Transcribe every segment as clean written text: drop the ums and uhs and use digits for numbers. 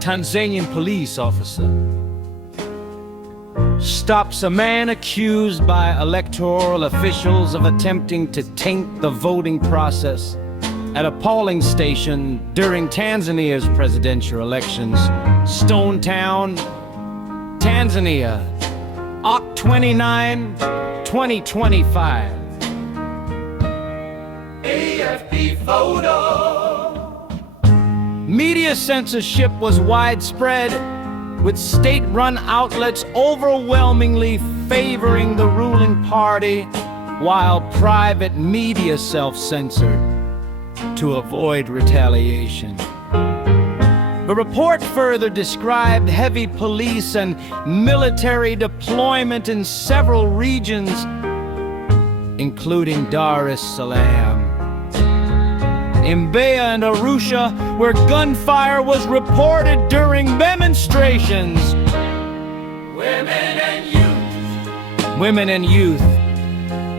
Tanzanian police officer stops a man accused by electoral officials of attempting to taint the voting process at a polling station during Tanzania's presidential elections. Stone Town, Tanzania, Oct. 29, 2025. AFP photo. Media censorship was widespread, with state-run outlets overwhelmingly favoring the ruling party, while private media self-censored to avoid retaliation. The report further described heavy police and military deployment in several regions, including Dar es Salaam, Mbeya, and Arusha, where gunfire was reported during demonstrations. Women and youth.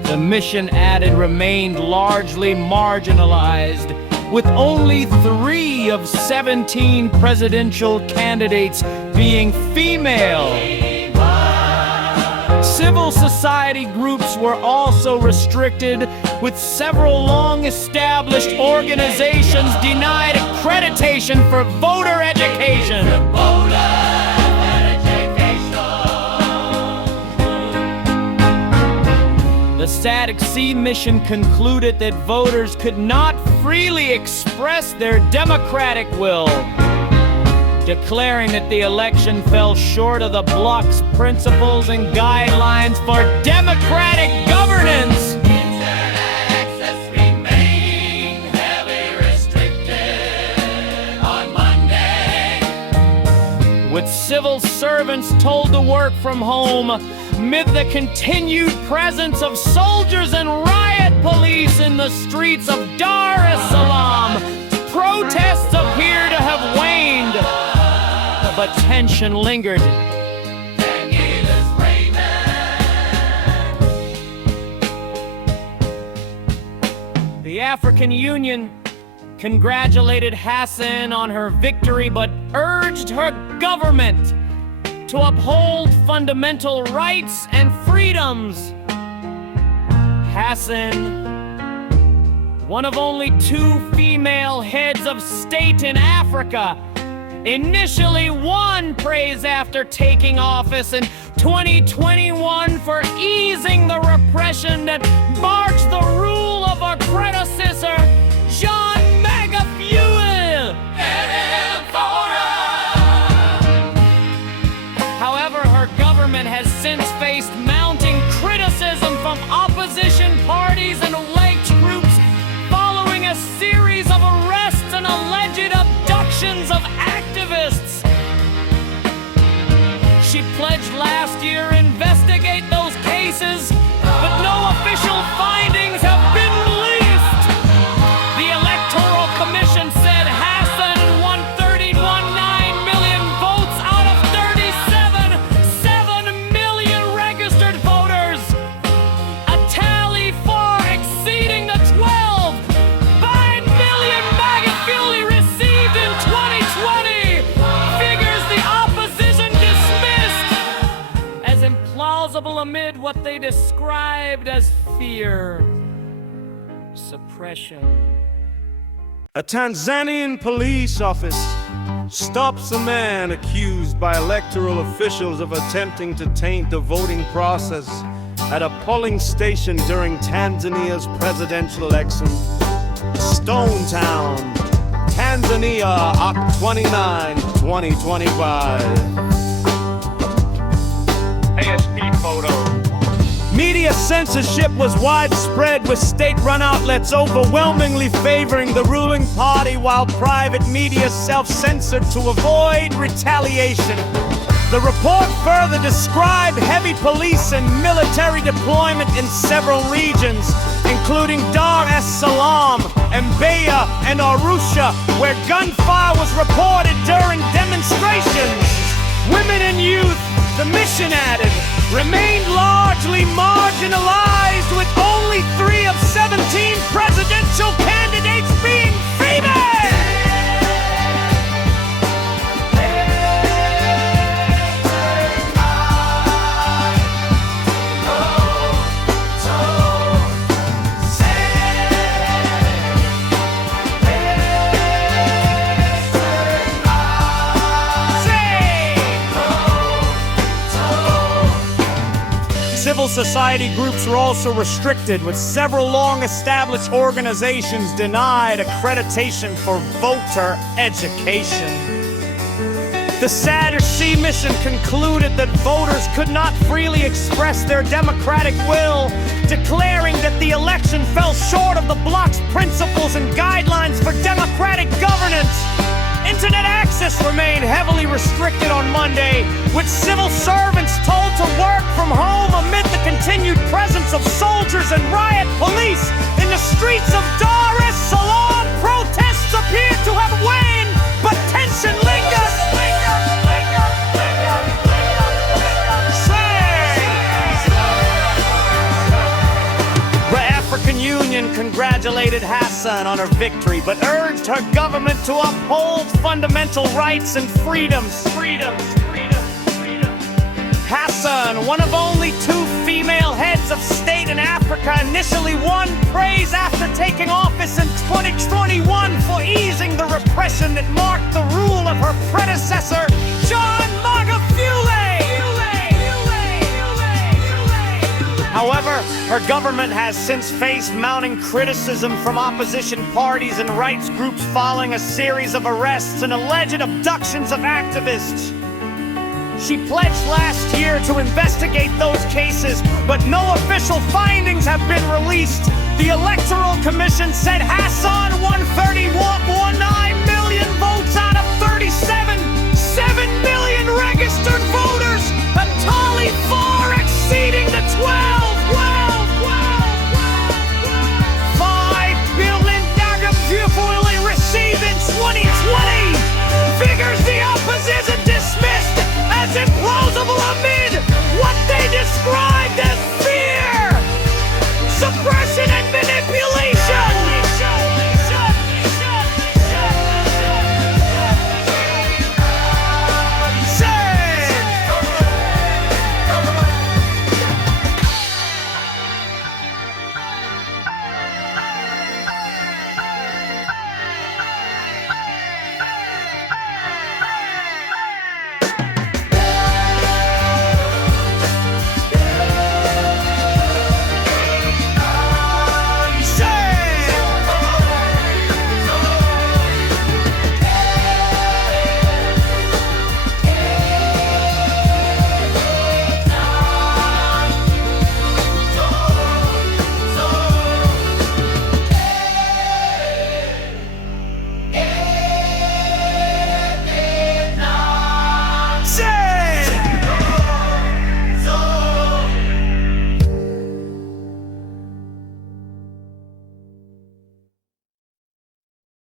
The mission added remained largely marginalized, with only 3 of 17 presidential candidates being female. Civil society groups were also restricted, with several long-established organizations denied accreditation for voter education. The SADC mission concluded that voters could not freely express their democratic will, declaring that the election fell short of the bloc's principles and guidelines for democratic governance. Internet access remained heavily restricted on Monday, with civil servants told to work from home amid the continued presence of soldiers and riot police in the streets of Dar es Salaam. Protests appear to have waned, but tension lingered. The African Union congratulated Hassan on her victory, but urged her government to uphold fundamental rights and freedoms. Hassan, one of only 2 female heads of state in Africa, initially won praise after taking office in 2021 for easing the repression that marked the rule of her predecessor, has since faced mounting criticism from opposition parties and rights groups following a series of arrests and alleged abductions of activists. She pledged last year to investigate those cases, but no official findings have been released. The Electoral Commission said Hassan won 31.9 million votes out of 37 million registered voters, a tally far exceeding the 12 million maggot fuel received in 2020, figures the opposition dismissed as implausible amid what they described as fear, suppression. A Tanzanian police officer stops a man accused by electoral officials of attempting to taint the voting process at a polling station during Tanzania's presidential election. Stone Town, Tanzania, Oct. 29, 2025. ASP photo. Media censorship was widespread, with state-run outlets overwhelmingly favoring the ruling party, while private media self-censored to avoid retaliation. The report further described heavy police and military deployment in several regions, including Dar es Salaam, Mbeya, and Arusha, where gunfire was reported during demonstrations. Women and youth, the mission added, remained largely marginalized, with only 3 of 17 presidential candidates being female. society groups were also restricted, with several long-established organizations denied accreditation for voter education. The Sadducee mission concluded that voters could not freely express their democratic will, declaring that the election fell short of the bloc's principles and guidelines for democratic governance. Internet access remained heavily restricted on Monday, with civil servants told to work from home amid the continued presence of soldiers and riot police in the streets of Dar es Salaam. Protests appear to have waned, but tension lingers. The African Union congratulated Hassan on her victory, but urged her government to uphold fundamental rights and freedoms. Hassan, one of only 2 female heads of state in Africa, initially won praise after taking office in 2021 for easing the repression that marked the rule of her predecessor, John Magufuli. However, her government has since faced mounting criticism from opposition parties and rights groups following a series of arrests and alleged abductions of activists. She pledged last year to investigate those cases, but no official findings have been released. The Electoral Commission said Hassan